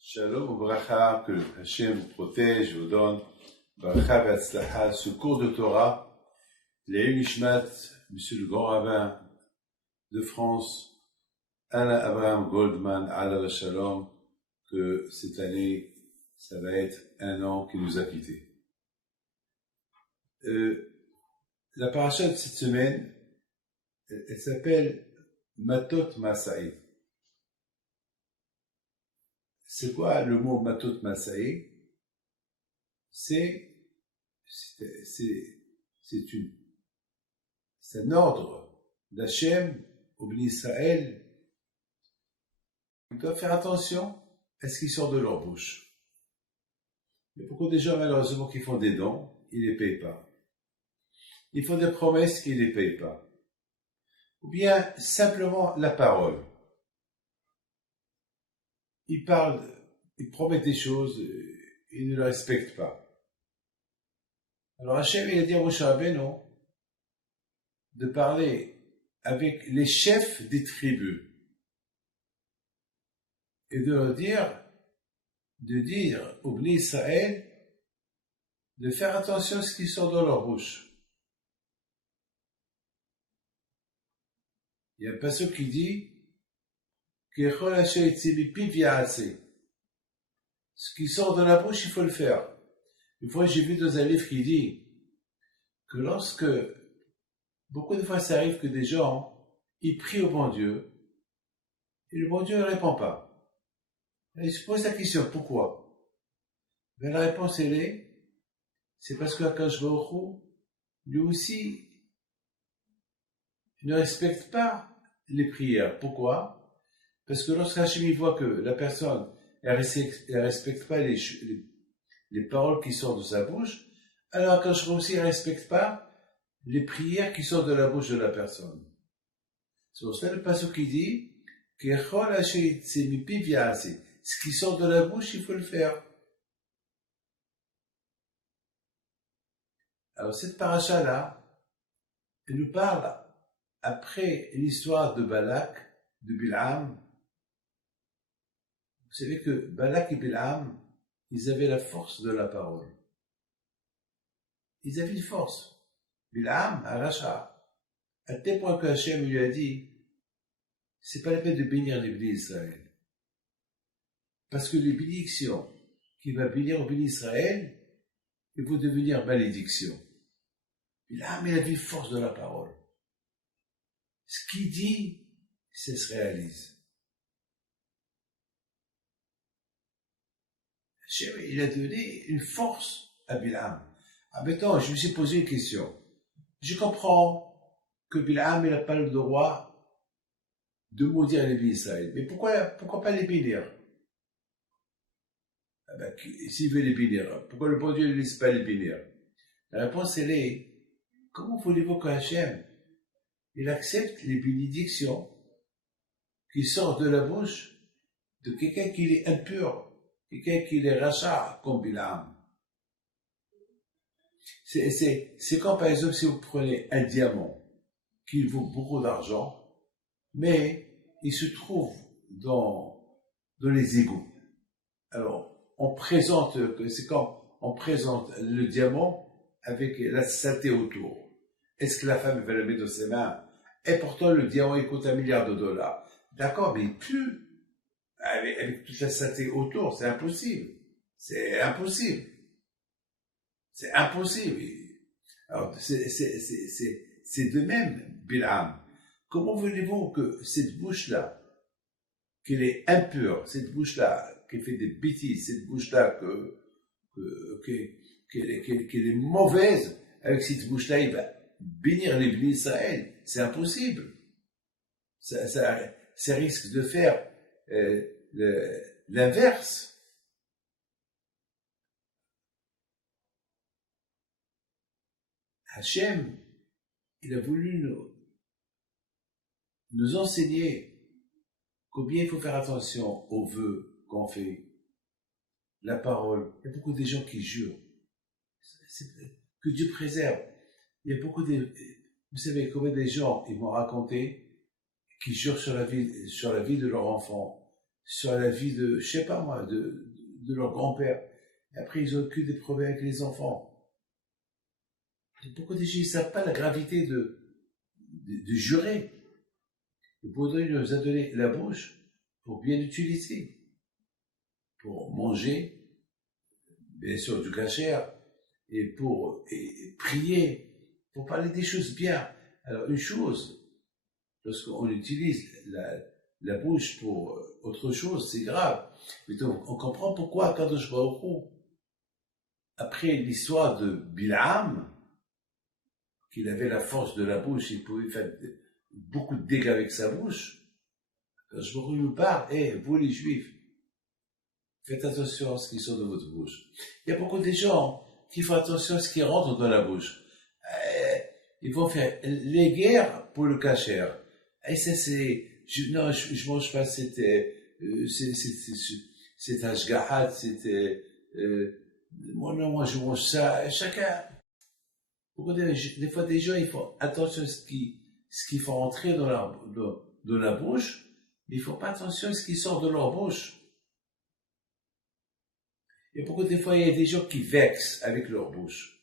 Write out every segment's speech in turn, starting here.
Shalom Obracha, que Hachem vous protège, vous donne Bracha Vatzlacha, ce cours de Torah, les Nishmat, Monsieur le Grand Rabbin de France, Alain Abraham Goldman, Alav Shalom, que cette année, ça va être un an qui nous a quittés. La paracha de cette semaine, elle s'appelle Matot Masaï. C'est quoi le mot Matot Masaï? C'est un ordre d'Hachem au Béni Israël. Ils doivent faire attention à ce qui sort de leur bouche. Il y a beaucoup de gens malheureusement qui font des dons, ils ne les payent pas. Ils font des promesses qu'ils ne les payent pas. Ou bien simplement la parole. Ils parlent, ils promettent des choses, ils ne les respectent pas. Alors Hachem, il a dit à Moshe Rabbeinu de parler avec les chefs des tribus et de leur dire au Bnei Israël de faire attention à ce qui sort de leur bouche. Il y a un passage qui dit ce qui sort de la bouche, il faut le faire. Une fois, j'ai vu dans un livre qui dit que lorsque, beaucoup de fois, ça arrive que des gens, ils prient au bon Dieu, et le bon Dieu ne répond pas. Et ils se posent la question, pourquoi? Mais la réponse, c'est parce qu'Akadosh Baruch Hu, lui aussi, ne respecte pas les prières. Pourquoi? Parce que lorsque Hachem voit que la personne, elle respecte pas les paroles qui sortent de sa bouche, alors Akadosh Baruch Hu aussi ne respecte pas les prières qui sortent de la bouche de la personne. C'est pour cela le passage qui dit ce qui sort de la bouche, il faut le faire. Alors cette paracha-là, elle nous parle après l'histoire de Balak, de Bilam. Vous savez que Balak et Bilam, ils avaient la force de la parole. Ils avaient une force. Bilam, un rachat, à tel point que Hachem lui a dit, c'est pas la peine de bénir les bénis d'Israël. Parce que les bénédictions qu'il va bénir aux bénis d'Israël, ils vont devenir malédictions. Bilam, il a une force de la parole. Ce qu'il dit, ça se réalise. Il a donné une force à Bilam. Ah, maintenant, je me suis posé une question. Je comprends que Bilam n'a pas le droit de maudire les bénis d'Israël. Mais pourquoi pas les bénir? Ah ben, s'il veut les bénir, pourquoi le bon Dieu ne laisse pas les bénir? La réponse, elle est, comment voulez-vous que Hachem, il accepte les bénédictions qui sortent de la bouche de quelqu'un qui est impur, quelqu'un qui est rachat comme Bilam? C'est comme par exemple si vous prenez un diamant qui vaut beaucoup d'argent, mais il se trouve dans les égouts. Alors, c'est quand on présente le diamant avec la saleté autour. Est-ce que la femme va le mettre dans ses mains? Et pourtant, le diamant, il coûte $1 milliard. D'accord, mais plus, avec toute la saleté autour, c'est impossible. C'est impossible. C'est impossible. Alors, c'est de même, Bilam. Comment voulez-vous que cette bouche-là, qu'elle est impure, cette bouche-là, qui fait des bêtises, cette bouche-là, qu'elle est mauvaise, avec cette bouche-là, il va bénir les bénis d'Israël? C'est impossible. Ça risque de faire l'inverse. Hachem, il a voulu nous enseigner combien il faut faire attention aux vœux qu'on fait, la parole. Il y a beaucoup de gens qui jurent. Que Dieu préserve. Il y a beaucoup de... Vous savez combien de gens, ils m'ont raconté, qui jurent sur la vie de leur enfant, sur la vie de, je sais pas moi, de leur grand-père. Et après, ils ont que des problèmes avec les enfants. Et pourquoi déjà ils ne savent pas la gravité de jurer? Le Bouddha nous a donné la bouche pour bien l'utiliser, pour manger, bien sûr du cachère, et pour prier, pour parler des choses bien. Alors une chose, lorsqu'on utilise la bouche pour autre chose, c'est grave. Mais donc, on comprend pourquoi Kadosh Baruch Hu, après l'histoire de Bil'am, qu'il avait la force de la bouche, il pouvait faire beaucoup de dégâts avec sa bouche, Kadosh Baruch Hu nous parle, vous les Juifs, faites attention à ce qui sort de votre bouche. Il y a beaucoup de gens qui font attention à ce qui rentre dans la bouche. Ils vont faire les guerres pour le kasher. Et ça, non, je mange pas cette ashgahat, moi, je mange ça. Chacun. Des fois, des gens, ils font attention à ce qui font entrer dans la bouche, mais ils font pas attention à ce qui sort de leur bouche. Et pourquoi des fois, il y a des gens qui vexent avec leur bouche.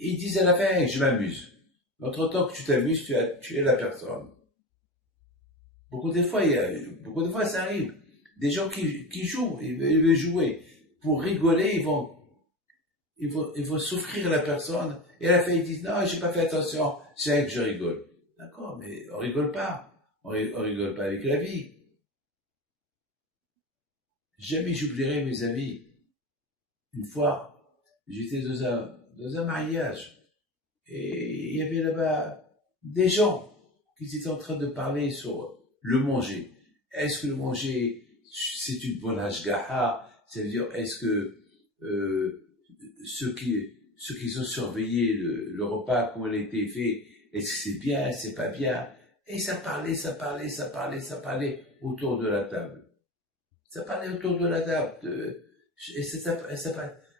Ils disent à la fin, je m'amuse. Entre-temps que tu t'amuses, tu es la personne. Beaucoup de fois, ça arrive. Des gens qui jouent, ils veulent jouer. Pour rigoler, ils vont souffrir la personne. Et à la fin, ils disent, non, j'ai pas fait attention, c'est vrai que je rigole. D'accord, mais on rigole pas. On rigole pas avec la vie. Jamais j'oublierai mes amis. Une fois, j'étais dans un mariage. Et il y avait là-bas des gens qui étaient en train de parler sur le manger. Est-ce que le manger, c'est une bonne hashgaha? Ça veut dire, est-ce que ceux qui ont surveillé le repas, comment il a été fait, est-ce que c'est bien, c'est pas bien? Et ça parlait autour de la table. Ça parlait autour de la table. Et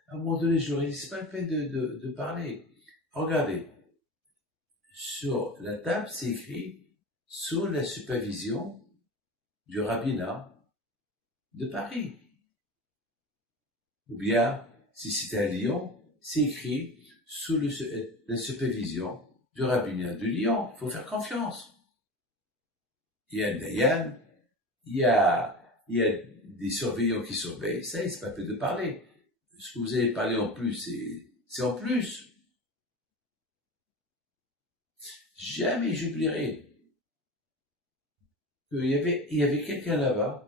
à un moment donné, je leur ai dit, c'est pas le fait de parler. Regardez, sur la table, c'est écrit sous la supervision du rabbinat de Paris. Ou bien, si c'était à Lyon, c'est écrit sous la supervision du rabbinat de Lyon. Il faut faire confiance. Il y a un Dayan, il y a des surveillants qui surveillent. Ça, c'est pas fait de parler. Ce que vous avez parlé en plus, c'est en plus. Jamais j'oublierai qu'il y avait quelqu'un là-bas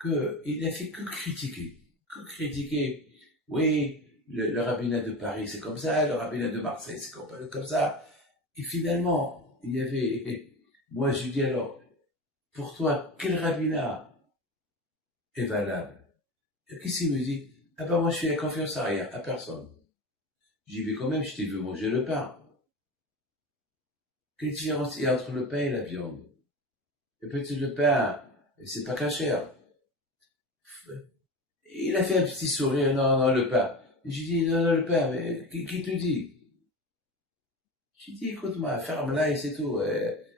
qu'il n'a fait que critiquer. Oui, le rabbinat de Paris c'est comme ça, le rabbinat de Marseille c'est comme ça. Et finalement, moi je lui dis alors, pour toi, quel rabbinat est valable? Et qu'est-ce qu'il me dit? Ah ben moi je fais confiance à rien, à personne. J'y vais quand même, je t'ai vu manger le pain. Quelle différence il y a entre le pain et la viande? Et peut-être le pain, c'est pas cachère. Il a fait un petit sourire, non, le pain. J'ai dit, non, le pain, mais qui te dit? J'ai dit, écoute-moi, ferme-la et c'est tout.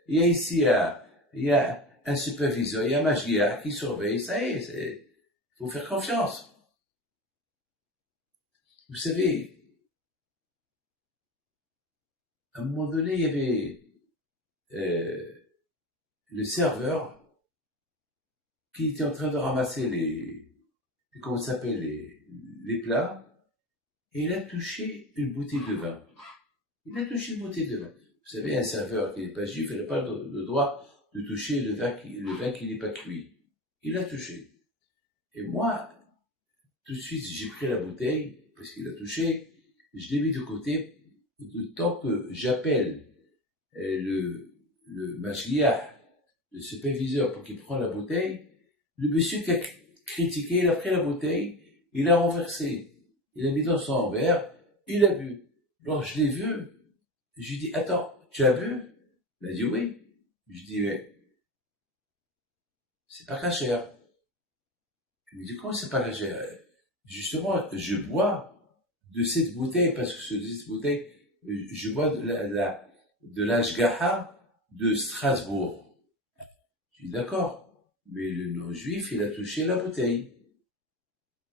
Il y a ici il y a un superviseur, il y a un mashgiach qui surveille, ça y est, il faut faire confiance. Vous savez, à un moment donné, il y avait le serveur qui était en train de ramasser comment ça s'appelle, les plats, et il a touché une bouteille de vin. Vous savez, un serveur qui n'est pas juif, il n'a pas le droit de toucher le vin qui n'est pas cuit. Il a touché. Et moi, tout de suite, j'ai pris la bouteille, parce qu'il a touché, je l'ai mis de côté, le temps que j'appelle le mashgiach, le superviseur, pour qu'il prenne la bouteille. Le monsieur qui a critiqué, il a pris la bouteille, il l'a renversée, il l'a mis dans son verre, il a bu. Alors je l'ai vu, je lui ai dit, attends, tu as bu? Il a dit oui. Je lui ai dit, mais c'est pas cachère. Il me dit, comment c'est pas cachère? Justement, je bois de cette bouteille, parce que de cette bouteille, je bois de l'ashgaha de Strasbourg. Je dis d'accord, mais le non-juif, il a touché la bouteille.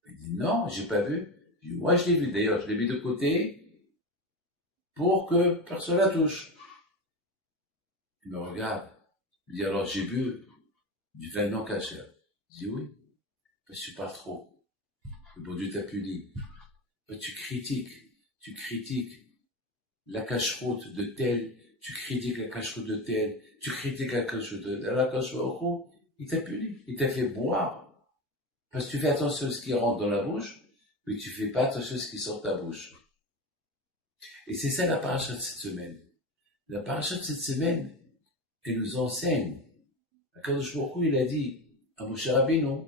Il dit non, j'ai pas vu. Je dis, moi je l'ai vu, d'ailleurs je l'ai mis de côté pour que personne la touche. Il me regarde, il dit alors j'ai bu du vin non cachère. Je dis oui, parce que tu parles trop. Le bon Dieu t'a puni. Tu critiques la cache-route de tel, tu critiques la cache-route de tel, tu critiques la cache-route de tel. La cache-route, il t'a puni, il t'a fait boire. Parce que tu fais attention à ce qui rentre dans la bouche, mais tu fais pas attention à ce qui sort de ta bouche. Et c'est ça la paracha de cette semaine. La paracha de cette semaine, elle nous enseigne. Akadosh Baruch Hu, il a dit à Moshe Rabbeinu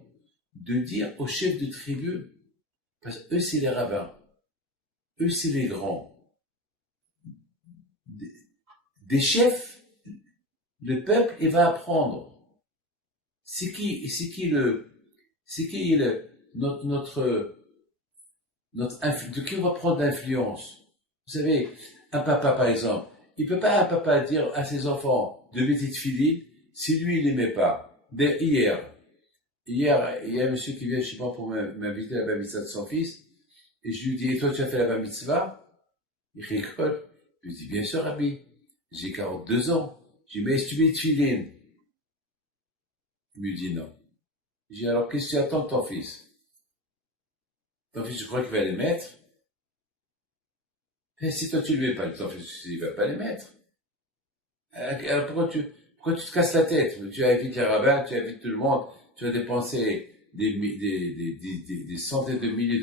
de dire aux chefs de tribu, parce qu'eux c'est les rabbins, eux c'est les grands. Des chefs, le peuple, il va apprendre. C'est qui de qui on va prendre l'influence. Vous savez, un papa par exemple, il peut pas un papa dire à ses enfants de mettre de filines si lui il n'aimait pas. Hier, il y a un monsieur qui vient, je sais pas, pour m'inviter à la bar mitzvah de son fils, et je lui dis, et toi tu as fait la bar mitzvah? Il rigole. Je lui dis, bien sûr, Rabbi, j'ai 42 ans. Je lui dis, mais est-ce que tu mets de filines? Il me dit non. Je dis, alors qu'est-ce que tu attends de ton fils? Ton fils, je crois qu'il va les mettre. Et si toi tu ne le mets pas, ton fils, il ne va pas les mettre. Alors pourquoi tu te casses la tête? Tu invites les rabbins, tu invites tout le monde, tu vas dépenser des centaines de milliers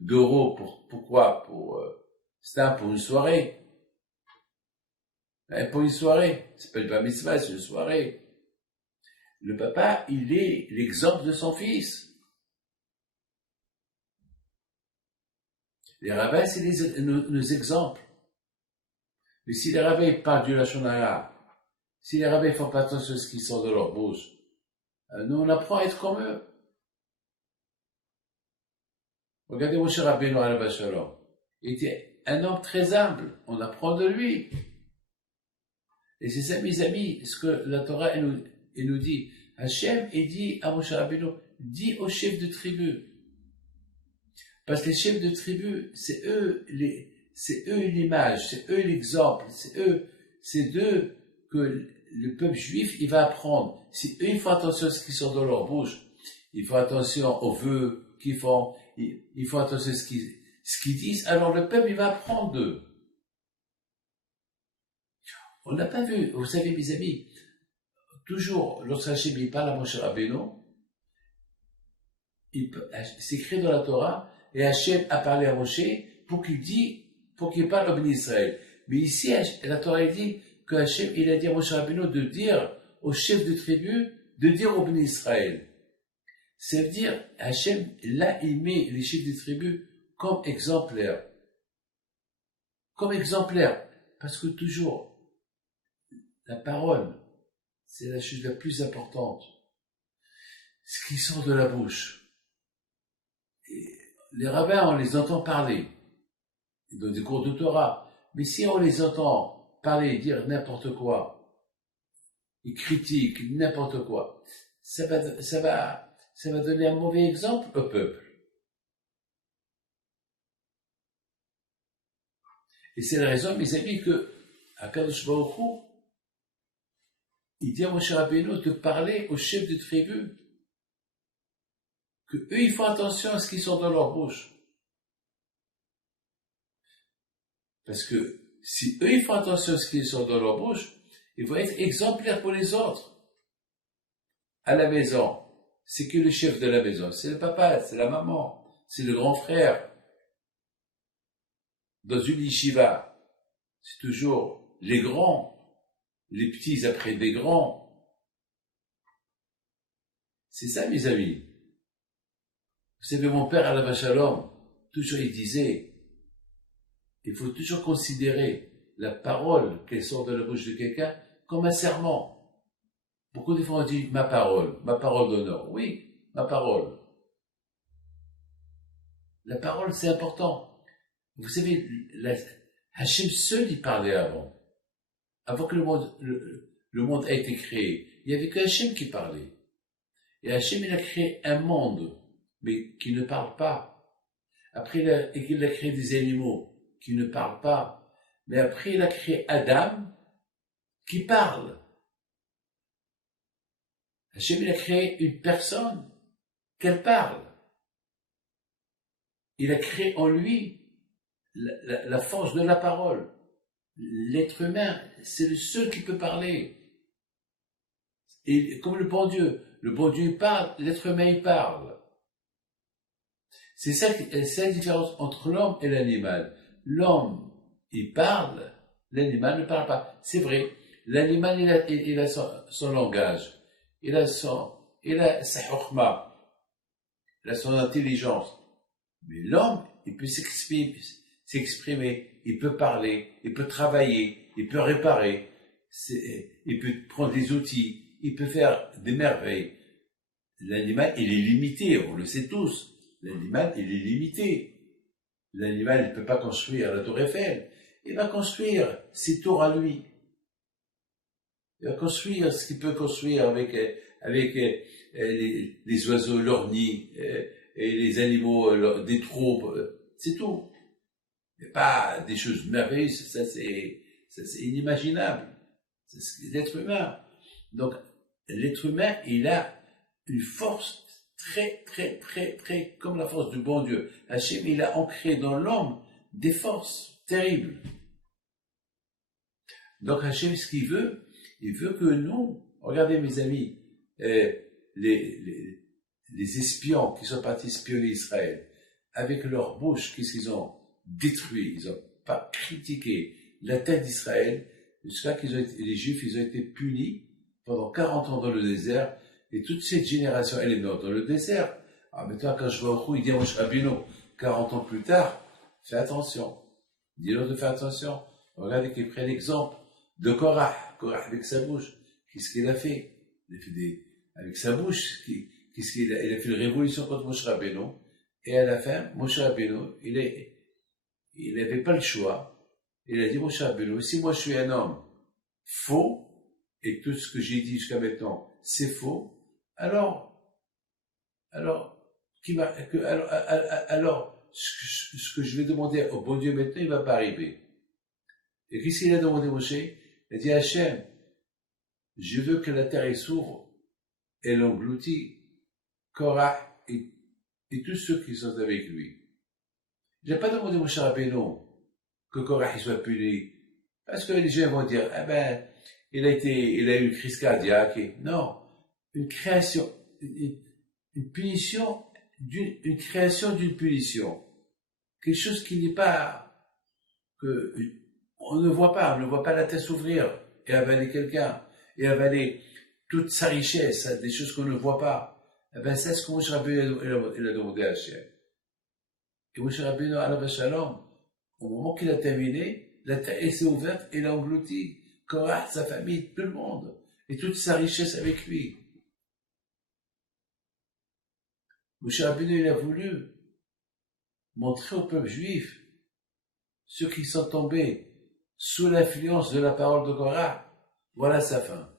d'euros pourquoi? Pour une soirée. Pour une soirée. C'est pas une bar mitzvah, c'est une soirée. Le papa, il est l'exemple de son fils. Les rabbins, c'est nos exemples. Mais si les rabbins parlent du Lachon Hara, si les rabbins font pas attention à ce qui sort de leur bouche, nous on apprend à être comme eux. Regardez Moshe Rabbeinu alav shalom. Il était un homme très humble. On apprend de lui. Et c'est ça, mes amis, ce que la Torah elle nous dit. Hachem, il dit à Moshe Rabbeinu, dis aux chefs de tribu. Parce que les chefs de tribu, c'est eux l'image, c'est eux l'exemple, c'est d'eux que le peuple juif, il va apprendre. Si eux, ils font attention à ce qui sort de leur bouche, ils font attention aux vœux qu'ils font, ils font attention à ce qu'ils disent, alors le peuple, il va apprendre d'eux. On n'a pas vu, vous savez, mes amis, toujours, lorsque Hachem il parle à Moshe Rabbeinu, c'est écrit dans la Torah, et Hachem a parlé à Moshe pour qu'il parle au béni Israël. Mais ici, la Torah dit que Hachem, il a dit à Moshe Rabbeinu de dire aux chefs de tribu, de dire au béni Israël. Ça veut dire, Hachem, là, il met les chefs de tribu comme exemplaires. Comme exemplaires. Parce que toujours, la parole, c'est la chose la plus importante. Ce qui sort de la bouche. Et les rabbins, on les entend parler. Ils donnent des cours de Torah. Mais si on les entend parler, dire n'importe quoi, ils critiquent n'importe quoi, ça va donner un mauvais exemple au peuple. Et c'est la raison, mes amis, que Akadosh Baruch Hu, il dit à Moshe Rabbeinu de parler aux chefs de tribu, que eux, ils font attention à ce qui sort dans leur bouche. Parce que si eux, ils font attention à ce qui sort dans leur bouche, ils vont être exemplaires pour les autres. À la maison, c'est que le chef de la maison, c'est le papa, c'est la maman, c'est le grand frère. Dans une yeshiva, c'est toujours les grands, les petits après des grands. C'est ça, mes amis. Vous savez, mon père, alav shalom, toujours il disait, il faut toujours considérer la parole qui sort de la bouche de quelqu'un comme un serment. Beaucoup de fois on dit ma parole d'honneur. Oui, ma parole. La parole, c'est important. Vous savez, Hachem seul, il parlait avant. Avant que le monde ait été créé. il n'y avait que Hachem qui parlait. Et Hachem, il a créé un monde, mais qui ne parle pas. Après, il a créé des animaux qui ne parlent pas. Mais après, il a créé Adam, qui parle. Hachem, il a créé une personne, qu'elle parle. Il a créé en lui la force de la parole. L'être humain, c'est le seul qui peut parler. Et comme le bon Dieu il parle, l'être humain il parle. C'est la différence entre l'homme et l'animal. L'homme, il parle, l'animal ne parle pas. C'est vrai, l'animal il a son langage, il a sa hukma, il a son intelligence. Mais l'homme, il peut s'exprimer, il peut parler, il peut travailler, il peut réparer, il peut prendre des outils, il peut faire des merveilles. L'animal, il est limité, on le sait tous. L'animal, il est limité. L'animal, il ne peut pas construire la tour Eiffel. Il va construire ses tours à lui. Il va construire ce qu'il peut construire avec les oiseaux, leurs nids, et les animaux, des troupes. C'est tout. Mais pas des choses merveilleuses, ça c'est inimaginable. C'est l'être humain. Donc, l'être humain, il a une force très, comme la force du bon Dieu. Hachem, il a ancré dans l'homme des forces terribles. Donc, Hachem, ce qu'il veut, il veut que nous, regardez mes amis, les espions qui sont partis espionner Israël, avec leur bouche, qu'est-ce qu'ils ont détruit? Ils n'ont pas critiqué la tête d'Israël, jusqu'à les Juifs, ils ont été punis pendant 40 ans dans le désert, et toute cette génération, elle est morte dans le désert. Alors maintenant, quand je vois au il dit à Moshe Rabbeinu, 40 ans plus tard, fais attention. Dis-leur de faire attention. Regardez qu'il prend l'exemple de Korah avec sa bouche. Qu'est-ce qu'il a fait? Il a fait avec sa bouche, qu'est-ce qu'il a? Il a fait une révolution contre Moshe Rabbeinu, et à la fin, Moshe Rabbeinu, il n'avait pas le choix. Il a dit, Moshe Rabbeinu, si moi je suis un homme faux, et tout ce que j'ai dit jusqu'à maintenant, c'est faux, alors, ce que je vais demander au bon Dieu maintenant, il ne va pas arriver. Et qu'est-ce qu'il a demandé Moshe? Il a dit, Hachem, je veux que la terre s'ouvre, et l'engloutit, Korah et tous ceux qui sont avec lui. Il n'a pas demandé à Moshe Rabbeinu que Korah soit puni, parce que les gens vont dire, ah ben, il a eu une crise cardiaque. Non, une création, une punition, une création d'une punition. Quelque chose qui n'est pas, on ne voit pas la tête s'ouvrir et avaler quelqu'un, et avaler toute sa richesse, des choses qu'on ne voit pas. Eh ben, c'est ce que Moshe Rabbeinu il a demandé à Hachem. Et Moshe Rabbeinu, alav shalom, au moment qu'il a terminé, la terre s'est ouverte et l'a englouti. Korah, sa famille, tout le monde, et toute sa richesse avec lui. Moshe Rabbeinu, il a voulu montrer au peuple juif, ceux qui sont tombés sous l'influence de la parole de Korah, voilà sa fin.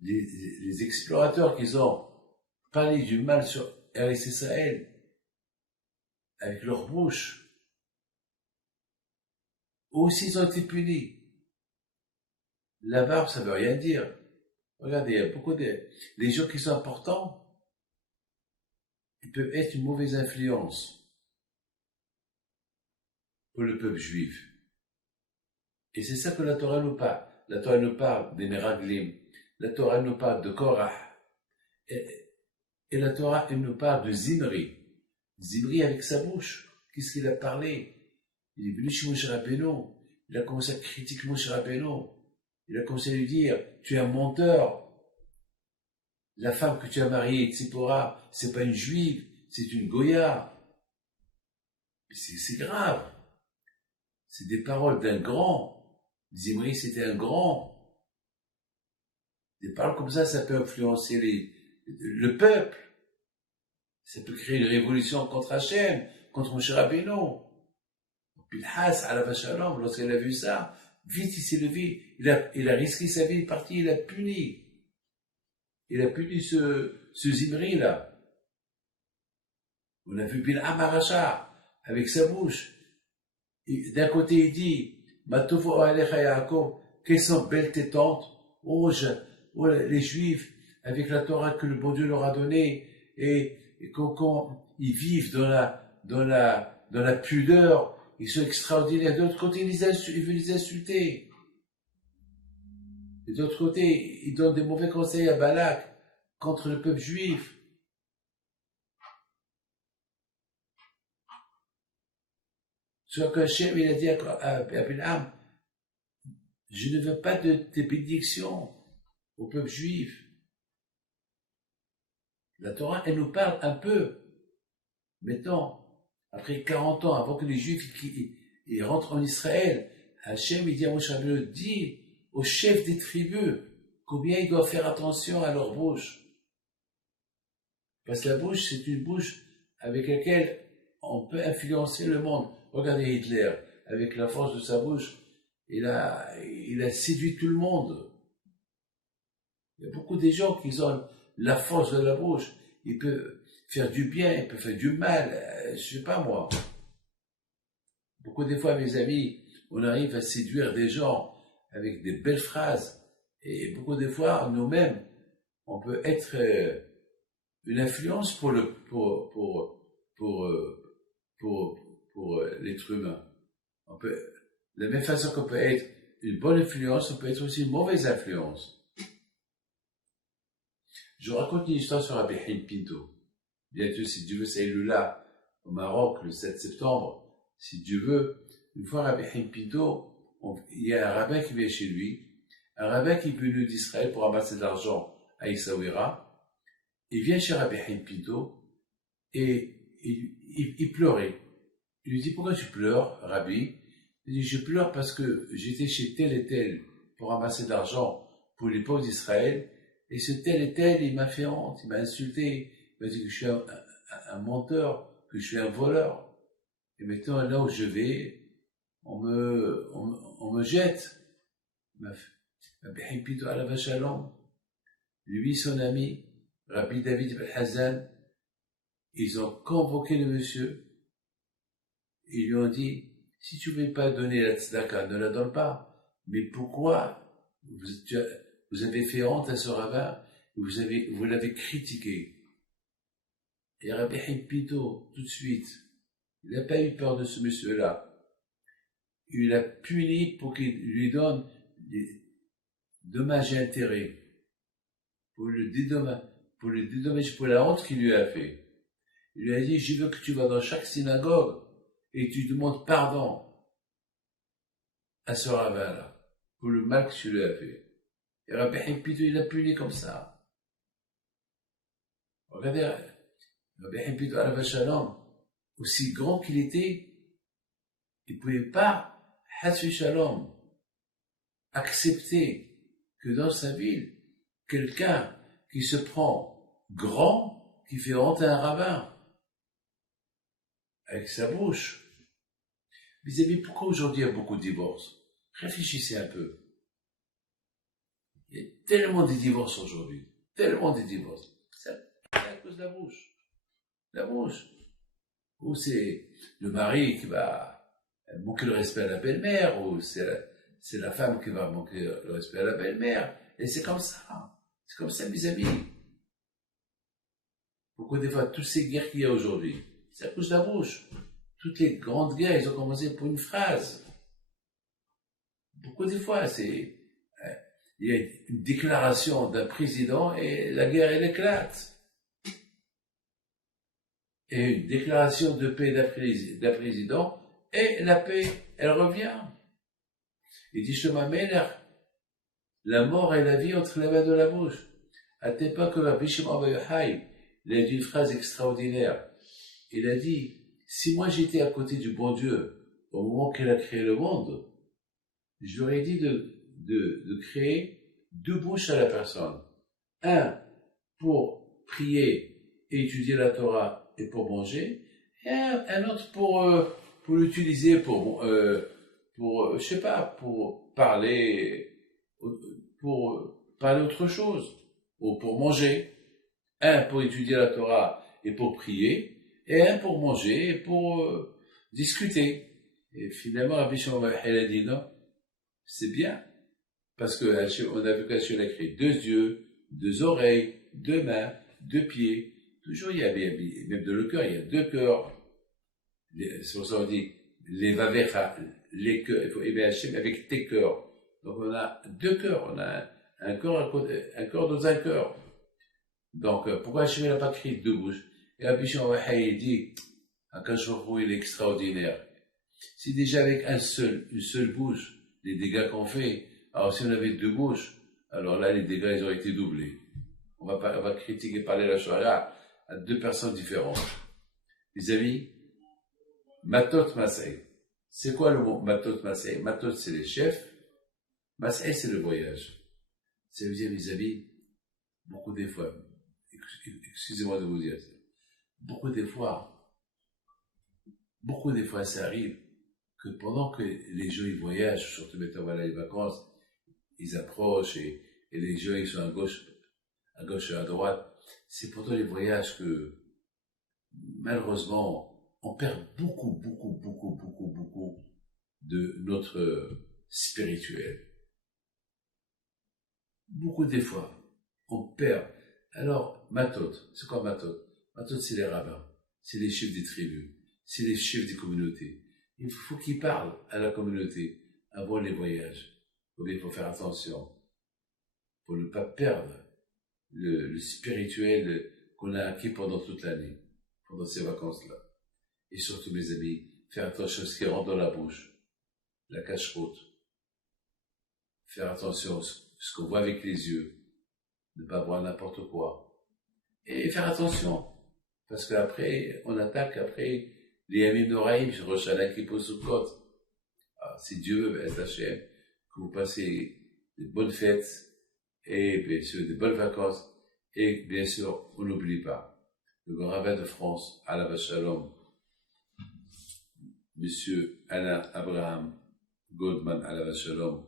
Les explorateurs qui ont parlé du mal sur Eretz Israël, avec leur bouche, aussi ils ont été punis. La barbe, ça veut rien dire. Regardez, il y a beaucoup les gens qui sont importants, ils peuvent être une mauvaise influence pour le peuple juif. Et c'est ça que la Torah nous parle. La Torah nous parle des Meraglim. La Torah nous parle de Korah. Et la Torah, elle nous parle de Zimri. Zimri avec sa bouche. Qu'est-ce qu'il a parlé? Il est venu chez Moshe Rabbeinu. Il a commencé à critiquer Moshe Rabbeinu. Il a commencé à lui dire, tu es un menteur. La femme que tu as mariée, Tzipora, c'est pas une juive, c'est une goya. C'est grave. C'est des paroles d'un grand. Zimri, c'était un grand. Des paroles comme ça peut influencer le peuple. Ça peut créer une révolution contre Hachem, contre Moshe Rabbeinu. Pinhas, alav shalom, lorsqu'elle a vu ça, Vite, il s'est levé, il a risqué sa vie, il est parti, il a puni. Il a puni ce Zimri-là. On a vu Bil'am Aracha, avec sa bouche. D'un côté, il dit, Matovo Alecha Yaakov, quelles sont belles tes tentes, oh, les Juifs, avec la Torah que le bon Dieu leur a donnée, et quand ils vivent dans la pudeur, ils sont extraordinaires. De l'autre côté, il veut les insulter. Et de l'autre côté, il donne des mauvais conseils à Balak contre le peuple juif. Soit qu'Hachem, il a dit à Bil'am, je ne veux pas de tes bénédictions au peuple juif. La Torah, elle nous parle un peu. Maintenant, après 40 ans, avant que les Juifs ils rentrent en Israël, Hachem, il dit à Moshe Rabbeinu, dit aux chefs des tribus combien ils doivent faire attention à leur bouche. Parce que la bouche, c'est une bouche avec laquelle on peut influencer le monde. Regardez Hitler, avec la force de sa bouche, il a séduit tout le monde. Il y a beaucoup de gens qui ont la force de la bouche. Il peut faire du bien, il peut faire du mal, je sais pas moi. Beaucoup de fois, mes amis, on arrive à séduire des gens avec des belles phrases. Et beaucoup de fois, nous-mêmes, on peut être une influence pour l'être humain. De la même façon qu'on peut être une bonne influence, on peut être aussi une mauvaise influence. Je raconte une histoire sur Rabbi Haïm Pinto. Bientôt, si Dieu veut, c'est là, au Maroc, le 7 septembre. Si Dieu veut, une fois Rabbi Haïm Pinto, il y a un rabbin qui vient chez lui, un rabbin qui est venu d'Israël pour amasser de l'argent à Essaouira. Il vient chez Rabbi Haïm Pinto et il pleurait. Il lui dit, pourquoi tu pleures, Rabbi? Il dit, je pleure parce que j'étais chez tel et tel pour amasser de l'argent pour les pauvres d'Israël. Et ce tel et tel, il m'a fait honte, il m'a insulté, il m'a dit que je suis un menteur, que je suis un voleur. Et maintenant, là où je vais, on me jette. Rabbi Haïm Pinto Alav Shalom, lui, son ami, Rabbi David Ben Hazan, ils ont convoqué le monsieur. Ils lui ont dit, si tu ne veux pas donner la tzedaka, ne la donne pas. Mais pourquoi vous avez fait honte à ce rabbin, vous l'avez critiqué. Et Rabbi Haïm Pinto, tout de suite, il n'a pas eu peur de ce monsieur-là. Il l'a puni pour qu'il lui donne des dommages et intérêts, pour le dédommager pour la honte qu'il lui a fait. Il lui a dit, je veux que tu vas dans chaque synagogue et tu demandes pardon à ce rabbin-là pour le mal que tu lui as fait. Et Rabbi Haïm Pinto, il l'a puni comme ça. Regardez, Rabbi Haïm Pinto Alav Shalom, aussi grand qu'il était, il ne pouvait pas, Hasfi Shalom, accepter que dans sa ville, quelqu'un qui se prend grand, qui fait honte à un rabbin, avec sa bouche. Mes amis, pourquoi aujourd'hui il y a beaucoup de divorces? Réfléchissez un peu. Il y a tellement de divorces aujourd'hui. Tellement de divorces. C'est à cause de la bouche. La bouche. Ou c'est le mari qui va manquer le respect à la belle-mère, ou c'est la femme qui va manquer le respect à la belle-mère. Et c'est comme ça. C'est comme ça, mes amis. Pourquoi des fois, toutes ces guerres qu'il y a aujourd'hui, c'est à cause de la bouche. Toutes les grandes guerres, elles ont commencé pour une phrase. Beaucoup de fois, il y a une déclaration d'un président et la guerre, elle éclate. Et une déclaration de paix d'un président et la paix, elle revient. Il dit, Shlomo Amelech, la mort et la vie entre les mains de la bouche. À tel point que Rabbi Shimon Bar Yochai, il a dit une phrase extraordinaire. Il a dit, si moi j'étais à côté du bon Dieu au moment qu'il a créé le monde, je lui aurais dit de créer deux bouches à la personne. Un pour prier et étudier la Torah et pour manger, et un autre pour l'utiliser pour, je sais pas, pour parler autre chose, ou pour manger. Un pour étudier la Torah et pour prier, et un pour manger et pour discuter. Et finalement, Rabbi Shimon Bar Yochai a dit non, c'est bien, parce que on a vu qu'Hachem a créé 2 yeux, 2 oreilles, 2 mains, 2 pieds. Toujours, il y avait, même de le cœur, il y a 2 cœurs. C'est pour ça qu'on dit, les vavecha, les cœurs, il faut aimer Hachem avec tes cœurs. Donc on a 2 cœurs, on a un cœur dans un cœur. Donc, pourquoi Hachem n'a pas créé 2 bouches? Et Rabbi Shimon Bar Yochai dit, Akadosh Baruch Hu, il est extraordinaire. Si déjà avec une seule bouche, les dégâts qu'on fait, alors si on avait 2 bouches, alors là, les dégâts, ils auraient été doublés. On va critiquer, parler la Shoah à 2 personnes différentes. Les amis, Matot Masei. C'est quoi le mot Matot Masei? Matot, c'est les chefs. Masei, c'est le voyage. Ça veut dire, les amis, beaucoup des fois, excusez-moi de vous dire ça, beaucoup des fois, ça arrive que pendant que les gens ils voyagent, surtout maintenant voilà les vacances, ils approchent et les gens ils sont à gauche et à droite, c'est pendant les voyages que malheureusement on perd beaucoup de notre spirituel. Beaucoup des fois, on perd. Alors, Matot, c'est quoi Matot? Matot, c'est les rabbins, c'est les chefs des tribus, c'est les chefs des communautés. Il faut qu'ils parlent à la communauté avant les voyages. Il faut faire attention pour ne pas perdre le spirituel qu'on a acquis pendant toute l'année, pendant ces vacances-là. Et surtout, mes amis, faire attention à ce qui rentre dans la bouche, la cache-route. Faire attention à ce qu'on voit avec les yeux, ne pas boire n'importe quoi. Et faire attention, parce qu'après, on attaque, après, les Yamim Noraïm, je Roshana qui pose sous côte. Si Dieu veut, Hachem, que vous passez de bonnes fêtes, et bien sûr, de bonnes vacances, et bien sûr, on n'oublie pas, le grand rabbin de France, Alav Shalom, Monsieur Alain Abraham Goldman Alav Shalom,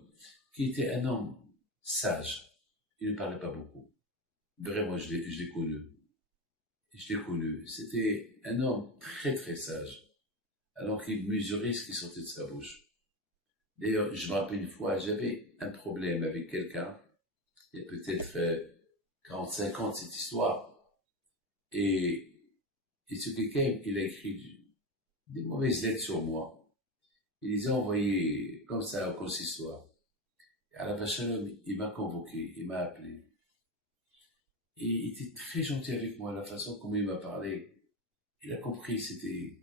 qui était un homme sage. Il ne parlait pas beaucoup. Vraiment, je l'ai connu. C'était un homme très sage. Alors qu'il mesurait ce qui sortait de sa bouche. D'ailleurs, je me rappelle une fois, j'avais un problème avec quelqu'un, il y a peut-être 45 ans de cette histoire, et ce quelqu'un, il a écrit des mauvaises lettres sur moi. Il les a envoyées comme ça au consistoire. À la Vachalom, il m'a convoqué, il m'a appelé. Et il était très gentil avec moi, la façon comment il m'a parlé. Il a compris que c'était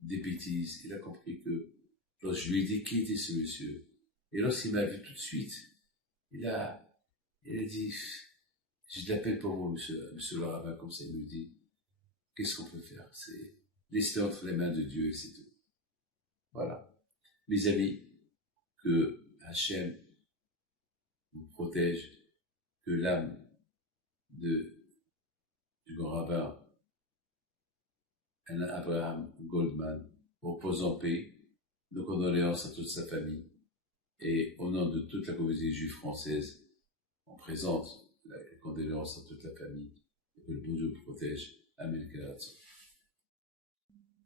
des bêtises. Il a compris que lorsque je lui ai dit qui était ce monsieur, et lorsqu'il m'a vu tout de suite, il a dit, j'ai de la peine pour vous, monsieur le rabbin, comme ça, il me dit, qu'est-ce qu'on peut faire? C'est laisser entre les mains de Dieu et c'est tout. Voilà. Mes amis, que Hachem vous protège, que l'âme du grand rabbin Abraham Goldman repose en paix, nos condoléances à toute sa famille, et au nom de toute la communauté juive française, on présente les condoléances à toute la famille, et que le bon Dieu vous protège. Amen.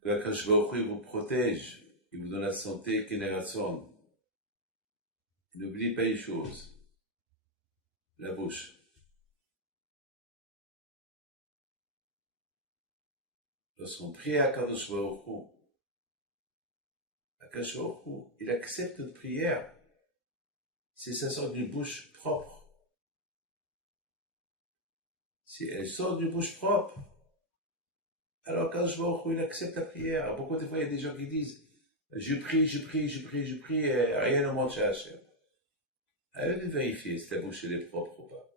Que Akadosh Baruch Hu vous protège, et vous donne la santé, Keneratson. N'oubliez pas une chose, la bouche. Lorsqu'on prie à Akadosh Baruch Hu, Akadosh Baruch Hu, il accepte notre prière si ça sort d'une bouche propre. Si elle sort d'une bouche propre, alors Akadosh Baruch Hu, il accepte la prière. Alors, beaucoup de fois, il y a des gens qui disent, je prie, et rien ne monte chez Hachem. À eux de vérifier si la bouche elle est propre ou pas.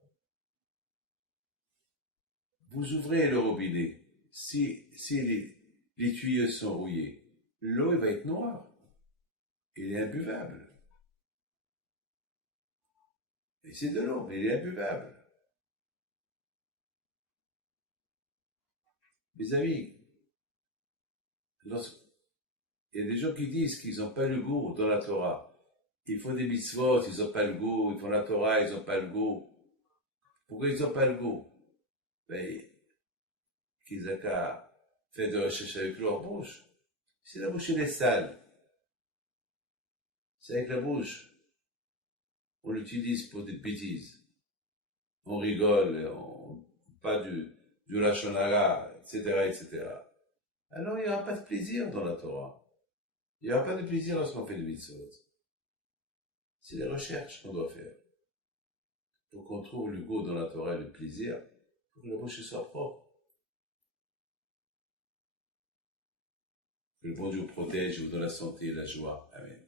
Vous ouvrez le robinet, si les tuyaux sont rouillés, l'eau elle va être noire. Elle est imbuvable. Et c'est de l'eau, mais elle est imbuvable. Mes amis, Il y a des gens qui disent qu'ils n'ont pas le goût dans la Torah. Ils font des mitzvot, ils n'ont pas le goût. Ils font la Torah, ils n'ont pas le goût. Pourquoi ils n'ont pas le goût? Ben, qu'ils n'ont qu'à faire de recherche avec leur bouche. Si la bouche elle est sale, c'est avec la bouche. On l'utilise pour des bêtises. On rigole, on pas du lashon hara, etc., etc. Alors il n'y aura pas de plaisir dans la Torah. Il n'y aura pas de plaisir lorsqu'on fait des mitzvot. C'est les recherches qu'on doit faire. Pour qu'on trouve le goût dans la Torah et le plaisir, pour que la bouche soit propre. Que le bon Dieu protège et vous donne la santé et la joie. Amen.